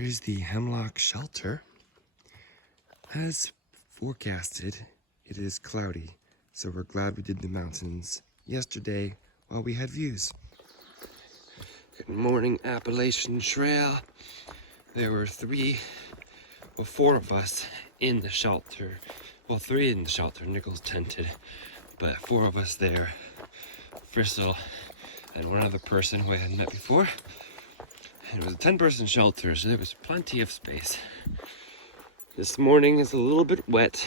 Here is the Hemlock Shelter. As forecasted, it is cloudy, so we're glad we did the mountains yesterday while we had views. Good morning, Appalachian Trail. There were four of us in the shelter. Well, 3 in the shelter, Nichols tented, but 4 of us there. Bristol and one other person who I hadn't met before. And it was a 10-person shelter, so there was plenty of space. This morning is a little bit wet.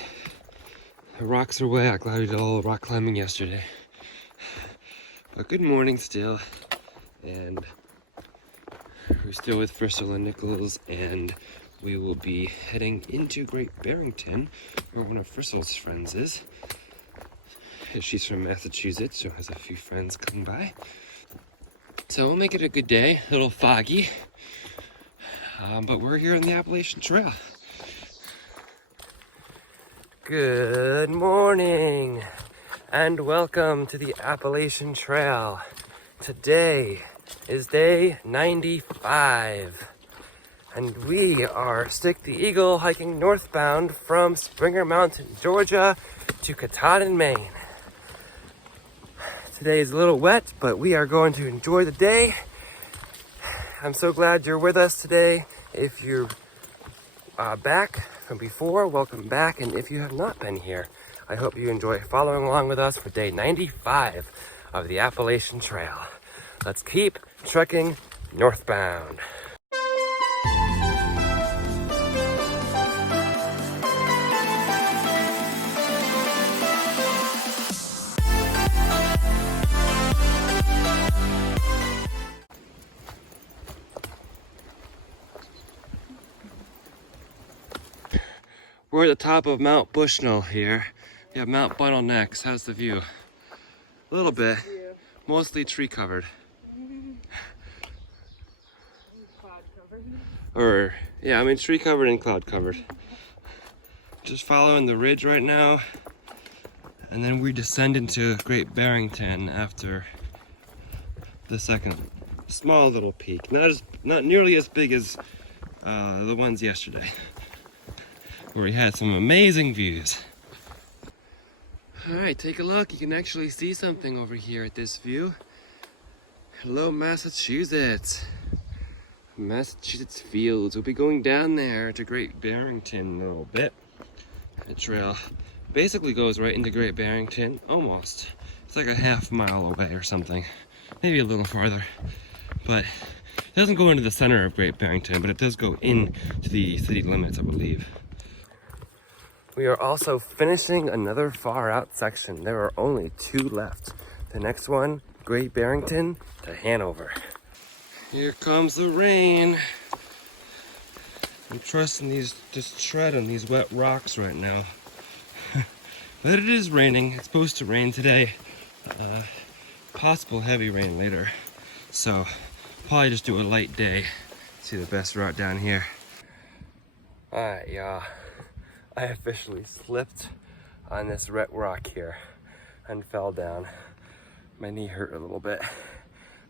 The rocks are wet. Glad we did all the rock climbing yesterday. But good morning still. And we're still with Bristol and Nichols, and we will be heading into Great Barrington, where one of Bristol's friends is. She's from Massachusetts, so has a few friends come by. So we'll make it a good day, a little foggy, but we're here on the Appalachian Trail. Good morning, and welcome to the Appalachian Trail. Today is day 95, and we are Stick the Eagle hiking northbound from Springer Mountain, Georgia to Katahdin, Maine. Today is a little wet, but we are going to enjoy the day. I'm so glad you're with us today. If you're back from before, welcome back. And if you have not been here, I hope you enjoy following along with us for day 95 of the Appalachian Trail. Let's keep trekking northbound. We're at the top of Mount Bushnell here. We have Mount Bottlenecks. How's the view? A little bit. Mostly tree covered. Cloud covered. Or, yeah, I mean tree covered and cloud covered. Just following the ridge right now. And then we descend into Great Barrington after the second small little peak. Not nearly as big as the ones yesterday, where we had some amazing views. All right, take a look. You can actually see something over here at this view. Hello, Massachusetts. Massachusetts fields. We'll be going down there to Great Barrington a little bit. The trail basically goes right into Great Barrington, almost. It's like a half mile away or something. Maybe a little farther. But it doesn't go into the center of Great Barrington, but it does go into the city limits, I believe. We are also finishing another far out section. There are only 2 left. The next one, Great Barrington to Hanover. Here comes the rain. I'm trusting just tread on these wet rocks right now. But it is raining. It's supposed to rain today. Possible heavy rain later. So probably just do a light day. See the best route down here. All right, y'all. I officially slipped on this wet rock here and fell down. My knee hurt a little bit,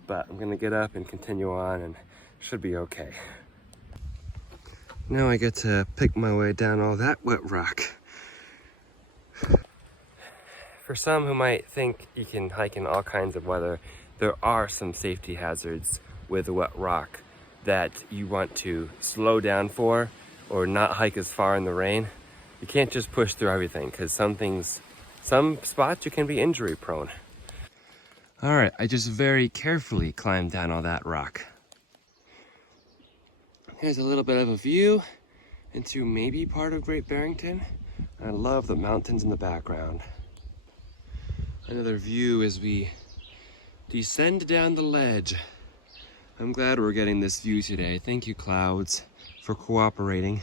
but I'm gonna get up and continue on and should be okay. Now I get to pick my way down all that wet rock. For some who might think you can hike in all kinds of weather, there are some safety hazards with wet rock that you want to slow down for or not hike as far in the rain. You can't just push through everything, because some spots you can be injury prone. All right, I just very carefully climbed down all that rock. Here's a little bit of a view into maybe part of Great Barrington. I love the mountains in the background. Another view as we descend down the ledge. I'm glad we're getting this view today. Thank you, clouds, for cooperating.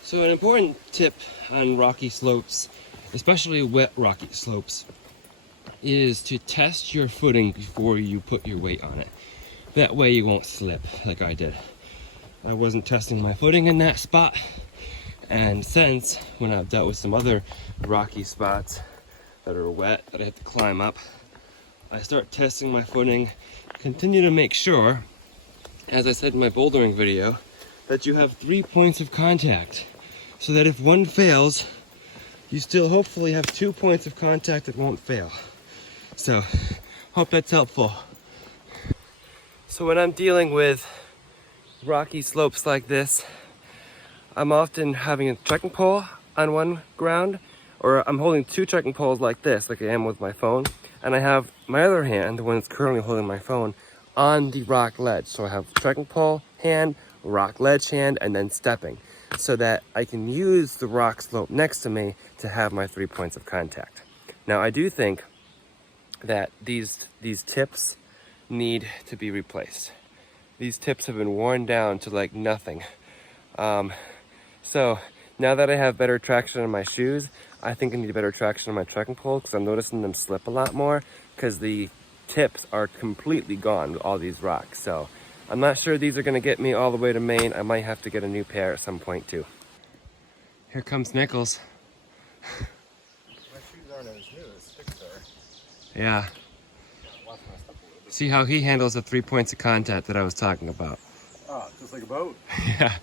So an important tip on rocky slopes, especially wet rocky slopes, is to test your footing before you put your weight on it. That way you won't slip like I did. I wasn't testing my footing in that spot, and since when I've dealt with some other rocky spots that are wet that I have to climb up, I start testing my footing, continue to make sure as I said in my bouldering video, that you have 3 points of contact. So that if one fails, you still hopefully have 2 points of contact that won't fail. So, hope that's helpful. So when I'm dealing with rocky slopes like this, I'm often having a trekking pole on one ground, or I'm holding 2 trekking poles like this, like I am with my phone, and I have my other hand, the one that's currently holding my phone, on the rock ledge. So I have trekking pole hand, rock ledge hand, and then stepping, so that I can use the rock slope next to me to have my 3 points of contact. Now I do think that these tips need to be replaced. These tips have been worn down to like nothing. So now that I have better traction on my shoes, I think I need better traction on my trekking pole, because I'm noticing them slip a lot more because the tips are completely gone with all these rocks. So I'm not sure these are going to get me all the way to Maine. I might have to get a new pair at some point too. Here comes Nichols. My shoes aren't as new as sticks are. Yeah. See how he handles the 3 points of contact that I was talking about. Oh, just like a boat. Yeah.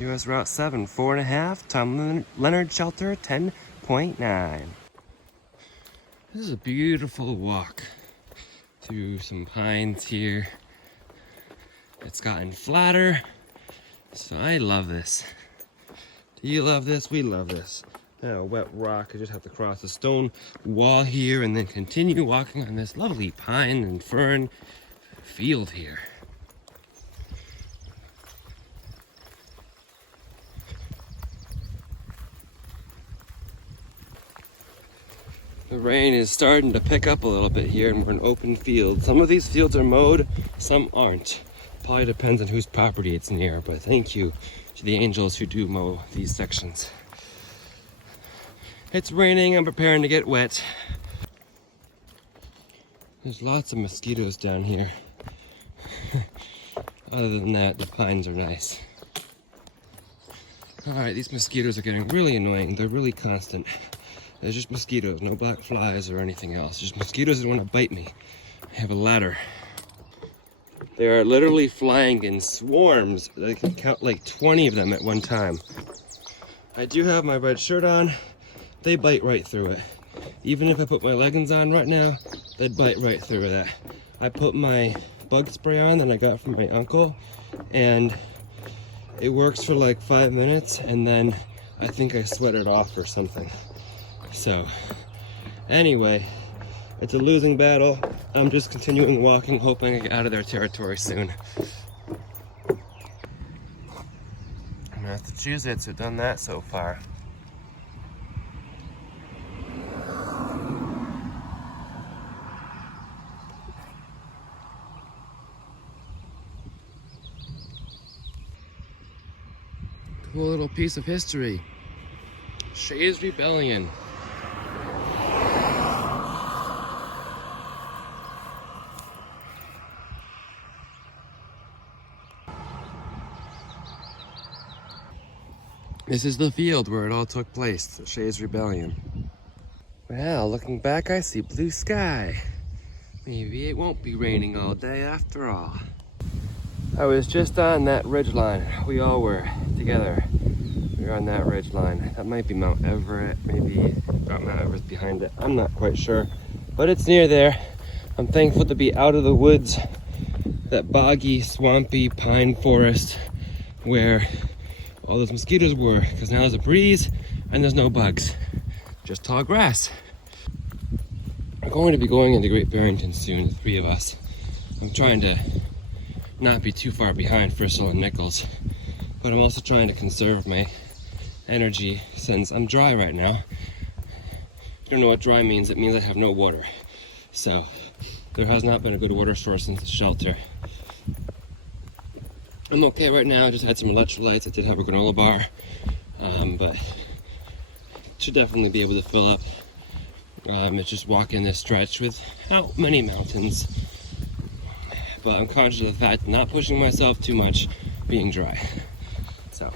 US Route 7, 4.5, Tom Leonard Shelter, 10.9. This is a beautiful walk through some pines here. It's gotten flatter, so I love this. Do you love this? We love this. Now, wet rock, I just have to cross a stone wall here and then continue walking on this lovely pine and fern field here. The rain is starting to pick up a little bit here, and we're in open fields. Some of these fields are mowed, some aren't. Probably depends on whose property it's near, but thank you to the angels who do mow these sections. It's raining, I'm preparing to get wet. There's lots of mosquitoes down here. Other than that, the pines are nice. Alright, these mosquitoes are getting really annoying. They're really constant. There's just mosquitoes, no black flies or anything else. Just mosquitoes that want to bite me. I have a ladder. They are literally flying in swarms. I can count like 20 of them at one time. I do have my red shirt on. They bite right through it. Even if I put my leggings on right now, they'd bite right through that. I put my bug spray on that I got from my uncle, and it works for like 5 minutes, and then I think I sweat it off or something. So, anyway, it's a losing battle. I'm just continuing walking, hoping I get out of their territory soon. Massachusetts have done that so far. Cool little piece of history. Shays Rebellion. This is the field where it all took place, the Shays Rebellion. Well, looking back, I see blue sky. Maybe it won't be raining all day after all. I was just on that ridge line. We all were together. We were on that ridge line. That might be Mount Everett, maybe Mount Everest behind it. I'm not quite sure, but it's near there. I'm thankful to be out of the woods, that boggy, swampy pine forest where all those mosquitoes were, because now there's a breeze and there's no bugs, just tall grass. We're going to be going into Great Barrington soon, the 3 of us. I'm trying to not be too far behind Frissell and Nichols, but I'm also trying to conserve my energy since I'm dry right now. I don't know what dry means. It means I have no water. So there has not been a good water source since the shelter. I'm okay right now. I just had some electrolytes. I did have a granola bar, but should definitely be able to fill up. It's just walking this stretch without many mountains. But I'm conscious of the fact of not pushing myself too much, being dry. So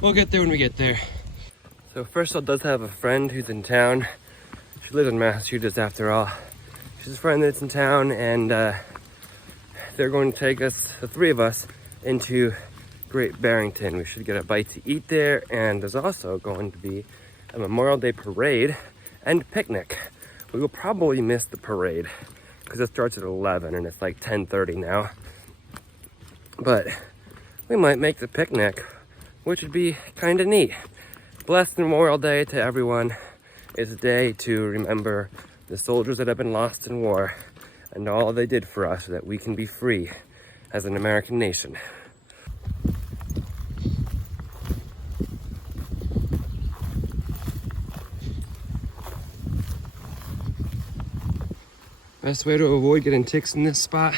we'll get there when we get there. So Firstall does have a friend who's in town. She lives in Massachusetts after all. She's a friend that's in town, and they're going to take us, the three of us, into Great Barrington. We should get a bite to eat there, and there's also going to be a Memorial Day parade and picnic. We will probably miss the parade because it starts at 11 and it's like 10:30 now. But we might make the picnic, which would be kind of neat. Blessed Memorial Day to everyone. It's a day to remember the soldiers that have been lost in war and all they did for us so that we can be free as an American nation. Best way to avoid getting ticks in this spot,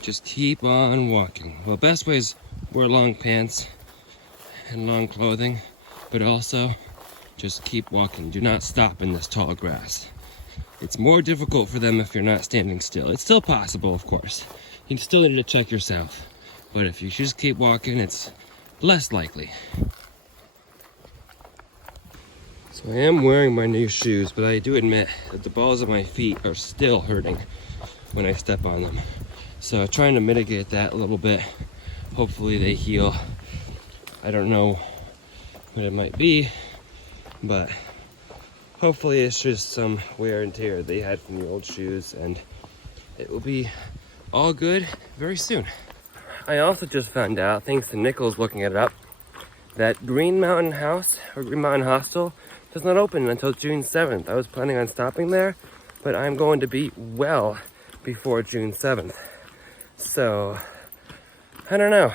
just keep on walking. Well, best way is wear long pants and long clothing, but also just keep walking. Do not stop in this tall grass. It's more difficult for them if you're not standing still. It's still possible, of course. You still need to check yourself, but if you just keep walking, it's less likely. So I am wearing my new shoes, but I do admit that the balls of my feet are still hurting when I step on them. So I'm trying to mitigate that a little bit. Hopefully they heal. I don't know what it might be, but hopefully it's just some wear and tear they had from the old shoes, and it will be all good very soon. I also just found out, thanks to Nichols looking it up, that Green Mountain House, or Green Mountain Hostel, does not open until June 7th. I was planning on stopping there, but I'm going to be well before June 7th. So, I don't know.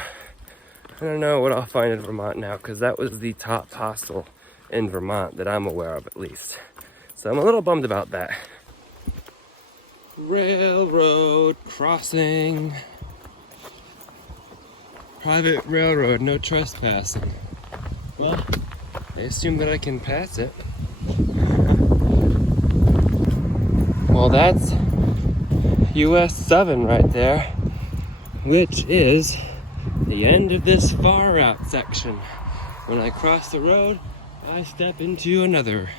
I don't know what I'll find in Vermont now, because that was the top hostel in Vermont that I'm aware of, at least. So I'm a little bummed about that. Railroad crossing. Private railroad, no trespassing. Well, I assume that I can pass it. Well, that's US 7 right there, which is the end of this far out section. When I cross the road, I step into another,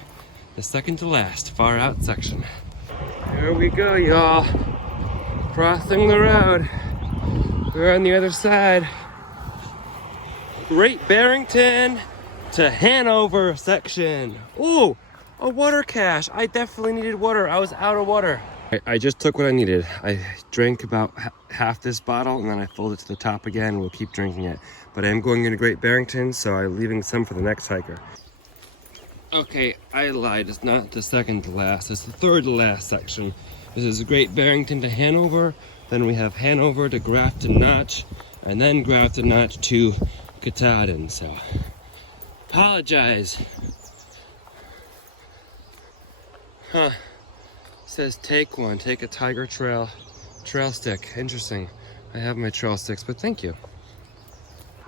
the second to last far out section. Here we go, y'all. Crossing the road. We're on the other side. Great Barrington to Hanover section. Ooh, a water cache. I definitely needed water. I was out of water. I just took what I needed. I drank about half this bottle and then I filled it to the top again. We'll keep drinking it. But I am going into Great Barrington, so I'm leaving some for the next hiker. Okay, I lied. It's not the second to last. It's the third to last section. This is Great Barrington to Hanover. Then we have Hanover to Grafton Notch, and then Grafton Notch to Katahdin. So, apologize. Huh. Says take one. Take a Tiger Trail stick. Interesting. I have my trail sticks, but thank you.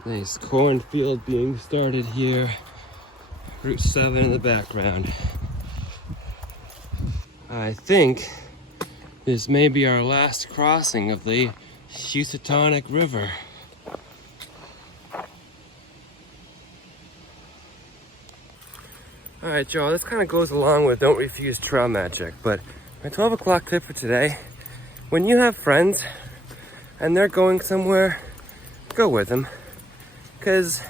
Nice cornfield being started here. Route 7 in the background. I think this may be our last crossing of the Housatonic River. Alright, y'all, this kind of goes along with Don't Refuse Trail Magic, but my 12 o'clock tip for today, when you have friends and they're going somewhere, go with them. Because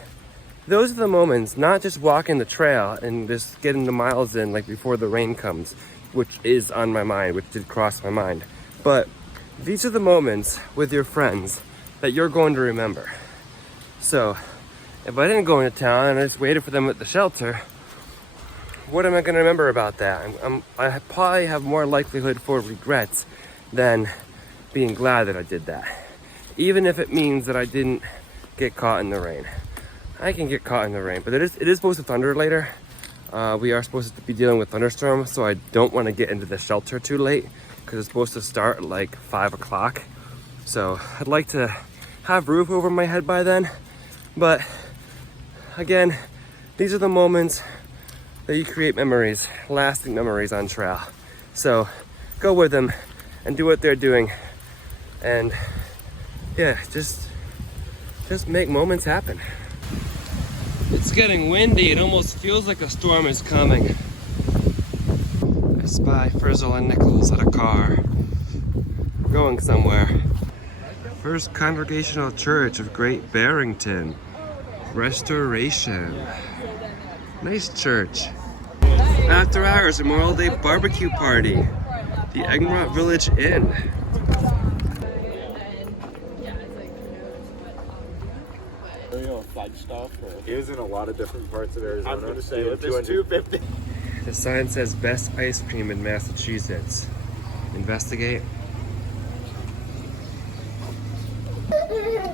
those are the moments, not just walking the trail and just getting the miles in like before the rain comes, which is on my mind, which did cross my mind. But these are the moments with your friends that you're going to remember. So if I didn't go into town and I just waited for them at the shelter, what am I going to remember about that? I probably have more likelihood for regrets than being glad that I did that. Even if it means that I didn't get caught in the rain. I can get caught in the rain, but it is supposed to thunder later. We are supposed to be dealing with thunderstorms, so I don't want to get into the shelter too late because it's supposed to start at like 5 o'clock. So I'd like to have roof over my head by then. But again, these are the moments that you create memories, lasting memories on trail. So go with them and do what they're doing. And yeah, just make moments happen. It's getting windy. It almost feels like a storm is coming. I spy Frizzle and Nichols at a car going somewhere. First Congregational Church of Great Barrington. Restoration. Nice church. After hours, Memorial Day barbecue party. The Egmont Village Inn. He was in a lot of different parts of Arizona. I was going to say, if there's 250. The sign says best ice cream in Massachusetts. Investigate.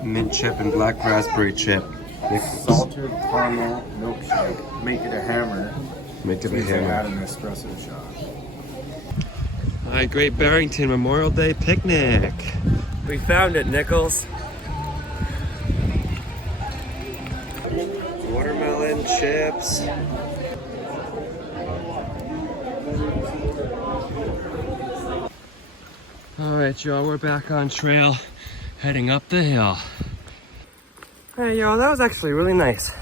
Mint chip and black raspberry chip. Salted caramel milkshake. Make it a hammer. Make it a Add hammer. an espresso shot. Alright, Great Barrington Memorial Day picnic. We found it, Nichols. Watermelon chips. Alright, y'all, we're back on trail, heading up the hill. Hey, y'all, that was actually really nice.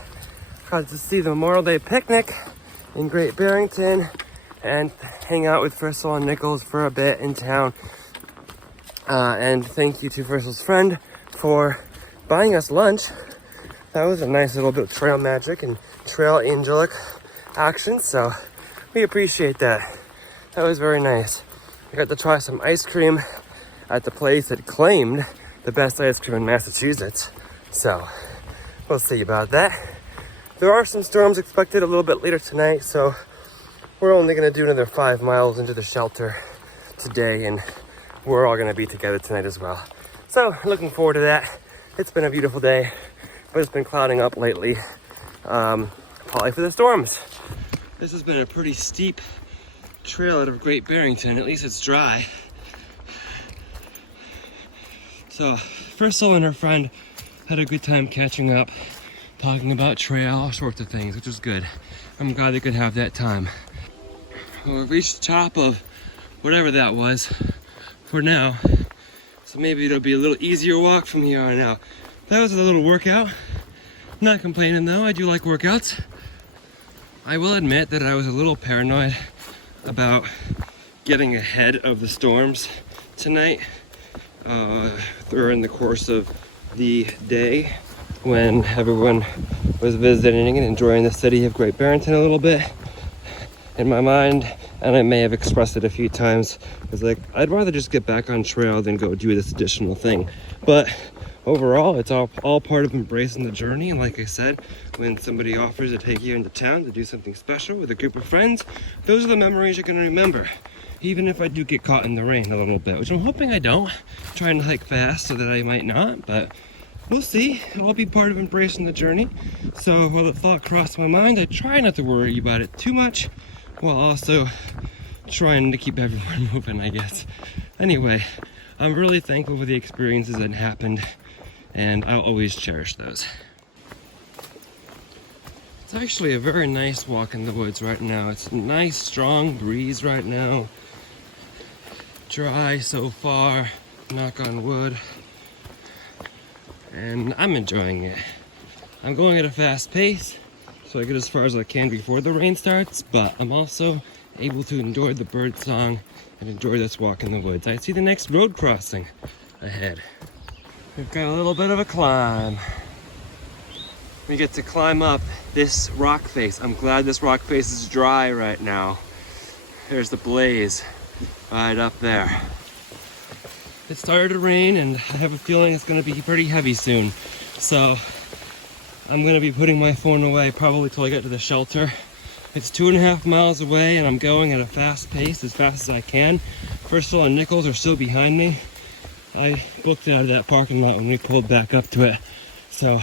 Got to see the Memorial Day picnic in Great Barrington and hang out with Frizzle and Nichols for a bit in town. And thank you to Frizzle's friend for buying us lunch. That was a nice little bit of trail magic and trail angelic action, so we appreciate that. That was very nice. I got to try some ice cream at the place that claimed the best ice cream in Massachusetts, so we'll see about that. There are some storms expected a little bit later tonight, so we're only gonna do another 5 miles into the shelter today, and we're all gonna be together tonight as well. So looking forward to that. It's been a beautiful day, but it's been clouding up lately, probably for the storms. This has been a pretty steep trail out of Great Barrington. At least it's dry. So Frizzle and her friend had a good time catching up, talking about trail, all sorts of things, which was good. I'm glad they could have that time. Well, we've reached the top of whatever that was for now, so maybe it'll be a little easier walk from here on out. That was a little workout. Not complaining though, I do like workouts. I will admit that I was a little paranoid about getting ahead of the storms tonight during the course of the day when everyone was visiting and enjoying the city of Great Barrington a little bit. In my mind, and I may have expressed it a few times, was like, I'd rather just get back on trail than go do this additional thing. But overall, it's all part of embracing the journey. And like I said, when somebody offers to take you into town to do something special with a group of friends, those are the memories you're gonna remember. Even if I do get caught in the rain a little bit, which I'm hoping I don't. I'm trying to hike fast so that I might not, but we'll see. It'll all be part of embracing the journey. So while the thought crossed my mind, I try not to worry about it too much, while also trying to keep everyone moving, I guess. Anyway, I'm really thankful for the experiences that happened, and I'll always cherish those. It's actually a very nice walk in the woods right now. It's a nice, strong breeze right now. Dry so far, knock on wood. And I'm enjoying it. I'm going at a fast pace, so I get as far as I can before the rain starts, but I'm also able to enjoy the bird song and enjoy this walk in the woods. I see the next road crossing ahead. We've got a little bit of a climb. We get to climb up this rock face. I'm glad this rock face is dry right now. There's the blaze right up there. It started to rain and I have a feeling it's gonna be pretty heavy soon. So I'm gonna be putting my phone away probably till I get to the shelter. It's 2.5 miles away and I'm going at a fast pace, as fast as I can. Frizzle and Nichols are still behind me. I booked out of that parking lot when we pulled back up to it. So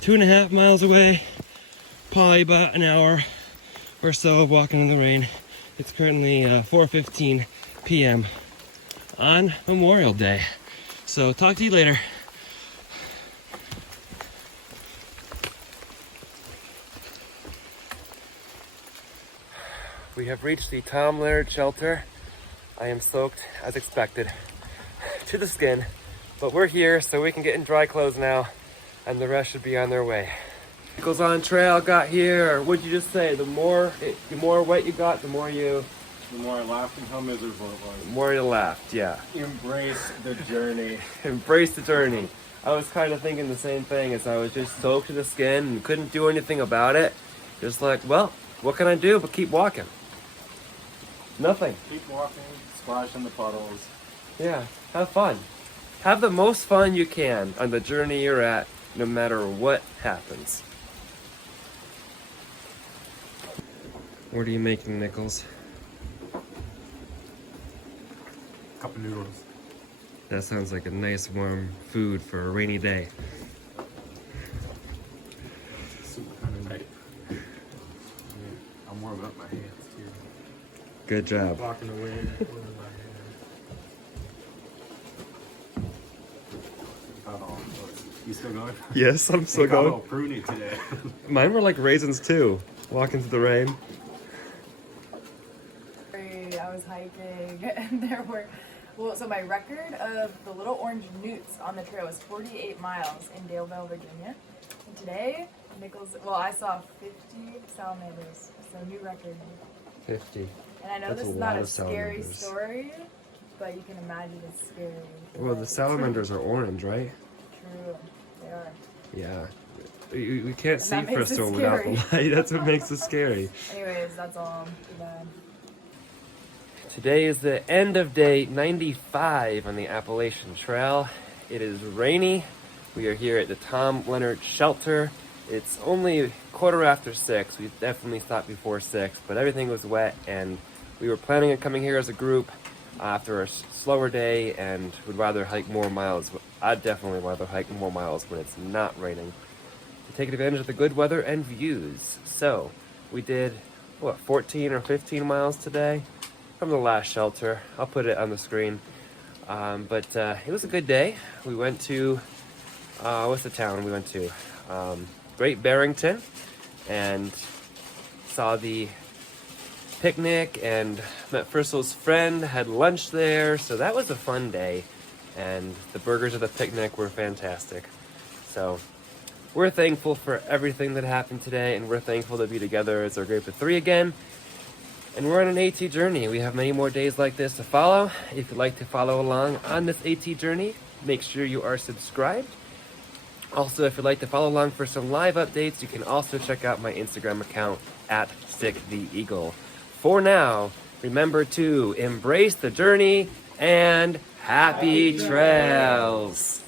2.5 miles away, probably about an hour or so of walking in the rain. It's currently 4:15 p.m. on Memorial Day. So talk to you later. We have reached the Tom Laird shelter. I am soaked as expected to the skin, but we're here so we can get in dry clothes now, and the rest should be on their way. Nichols on trail got here. What'd you just say? The more wet you got, the more I laughed and how miserable it was. the more you laughed. Yeah. Embrace the journey. Embrace the journey. I was kind of thinking the same thing, as I was just soaked to the skin and couldn't do anything about it. Just like, well, what can I do but keep walking? Nothing. Keep walking, splash in the puddles. Yeah, have fun. Have the most fun you can on the journey you're at, no matter what happens. What are you making, Nichols? Cup of noodles. That sounds like a nice warm food for a rainy day. Super kind of night. Yeah, I'm warming up my hands too. Good job. Walking away. Warming my hands. You still going? Yes, I'm still They got a going. little pruny today. Mine were like raisins too, walking through the rain. I was hiking and there were, so my record of the little orange newts on the trail was 48 miles in Daleville, Virginia. And today, I saw 50 salamanders, so new record. 50. And I know That's this a is lot not a of scary salamanders. story, but you can imagine it's scary. Well, the salamanders are orange, right? True, they are. Yeah. We can't see that makes first it one without the light. That's what makes it scary. Anyways, that's all. Too bad. Today is the end of day 95 on the Appalachian Trail. It is rainy. We are here at the Tom Leonard shelter. It's only 6:15. We definitely stopped before 6, but everything was wet, and we were planning on coming here as a group after a slower day and would rather hike more miles. I'd definitely rather hike more miles when it's not raining, to take advantage of the good weather and views. So we did, 14 or 15 miles today from the last shelter. I'll put it on the screen. But it was a good day. We went to, what's the town we went to? Great Barrington, and saw the picnic and met Frizzle's friend, had lunch there. So that was a fun day. And the burgers at the picnic were fantastic. So we're thankful for everything that happened today, and we're thankful to be together as our group of 3 again. And we're on an AT journey. We have many more days like this to follow. If you'd like to follow along on this AT journey, make sure you are subscribed. Also, if you'd like to follow along for some live updates, you can also check out my Instagram account at StickTheEagle. For now, remember to embrace the journey and happy trails.